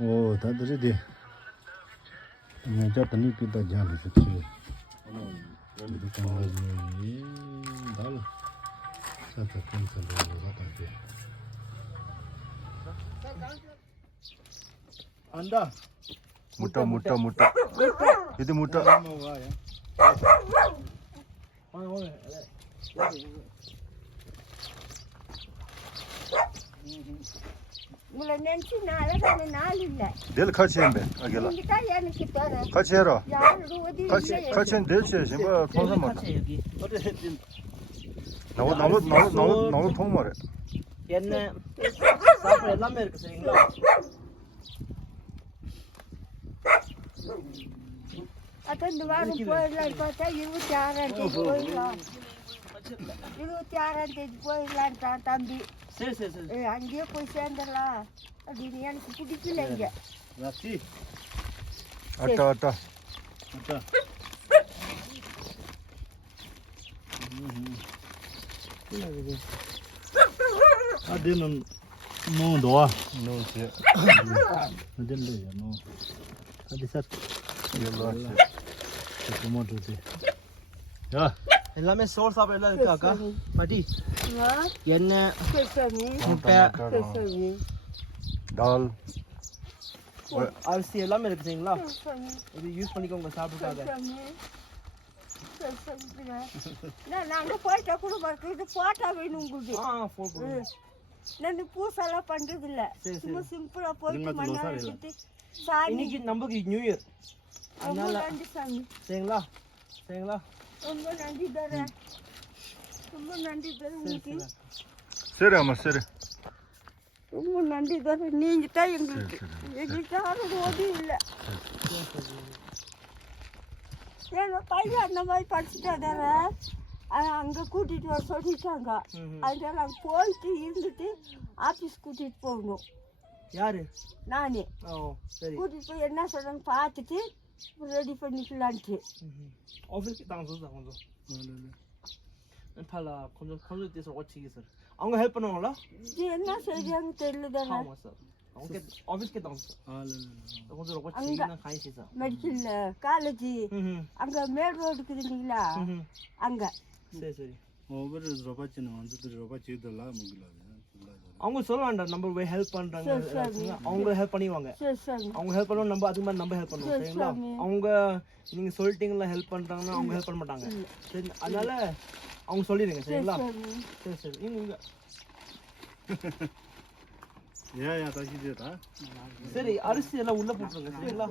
오, 다들 이제 그냥 저 돈이 비다 잡을 수 있지. 이렇게 가지고 달 사자 컨설로 가다게. 안다. முட்டை இது முட்டை உங்களை நினைச்சு நாள் இல்ல del 같이 해 아기라 நீங்க தான் எனக்கு தர 같이 해라 யாரும் உதவி 같이 해 될지 뭐 통상 말 나무 통 말해 என்ன சாப்பிட எல்லாமே இருக்கு சரிங்களா அதான் இந்த வாரம் போயிடலாம் பார்த்தா 26ஆம் தேதி போயிடலாம் 26ஆம் தேதி போயிடலான்ட்டான் தம்பி சரி சரி சரி அங்கேயே போய் சேர்ந்துடலாம் அப்படின்னு எனக்கு பிடிக்கல இங்க 라티. 왔다 아들은 뭐 놓아. 놓지 어딜래요? 뭐 어디 샀? 일로 왔어 토마토지. 야, எல்லாமே சோறு சாப்பிட எல்லாம் இருக்கா அக்கா பாட்டி எண்ணெய் சேசாமி முட்டை சேசாமி 달 அரிசி எல்லாமே இருக்கு சரிங்களா சேசாமி இது யூஸ் பண்ணிக்கோங்க சாப்பிட்டுக்காக நாங்க போயிட்டா கூட இது போட்டா வேணும் உங்களுக்கு ஃபோன் நான் பூசெல்லாம் பண்றது இல்ல சும்மா சிம்பிளா போயிட்டு மண்ணாடிட்டு சாமி இன்னைக்கு நமக்கு நியூ இயர் அதனால நன்றி சாமி சரிங்களா சரிங்களா ரொம்ப நன்றி தரேன் ரொம்ப நன்றி தரேன் உங்களுக்கு சரி அம்மா சரி ரொம்ப நன்றி தரேன் நீங்க தான் எங்களுக்கு யாரும் உதவி இல்லை ஏன்னா பையன் அந்த மாதிரி படிச்சுட்டா தானே அங்கே கூட்டிகிட்டு வர சொல்லிட்டாங்க அதனால அங்கே போயிட்டு இருந்துட்டு ஆஃபீஸ் கூட்டிகிட்டு போகணும் யாரு நானே ஓ சரி கூட்டிகிட்டு போய் என்ன சொல்கிறாங்க பார்த்துட்டு ரெடி பண்ணிக்கலான்ட்டு ஆஃபீஸ்க்கு தாங்க சொல்லுங்க பல கொஞ்சம் கொஞ்சம் தேசம் வச்சுக்க சார் அவங்க ஹெல்ப் பண்ணுவாங்களா இது என்ன செய்யாங்க தெரியல தானே ஆமாம் சார் அவங்க ஆஃபீஸ்க்கு தாங்க சார் கொஞ்சம் ரொம்ப சின்ன காய்ச்சி சார் மெடிக்கலில் காலேஜ் அங்கே மேல் ரோடு இருக்குதுங்களா அங்கே சரி சரி ஒவ்வொரு ரூபாய்ச்சின்னு வந்து ரூபாய் செய்தெல்லாம் முடியல. அவங்க சொல்ல வேண்டாம் நம்ம போய் ஹெல்ப் பண்றாங்க அவங்க ஹெல்ப் பண்ணிடுவாங்க அவங்க ஹெல்ப் பண்ணுவோம் நம்ம அதுக்கு மாதிரி நம்ம ஹெல்ப் பண்ணுவோம் சரிங்களா அவங்க நீங்க சொல்லிட்டீங்களா ஹெல்ப் பண்றாங்கன்னா அவங்க ஹெல்ப் பண்ண மாட்டாங்க சரி அதனால அவங்க சொல்லிடுங்க சரிங்களா சரி சரி நீங்க ஏன் தாக்கி சரி அரிசி எல்லாம் உள்ள போட்டுருங்க சரிங்களா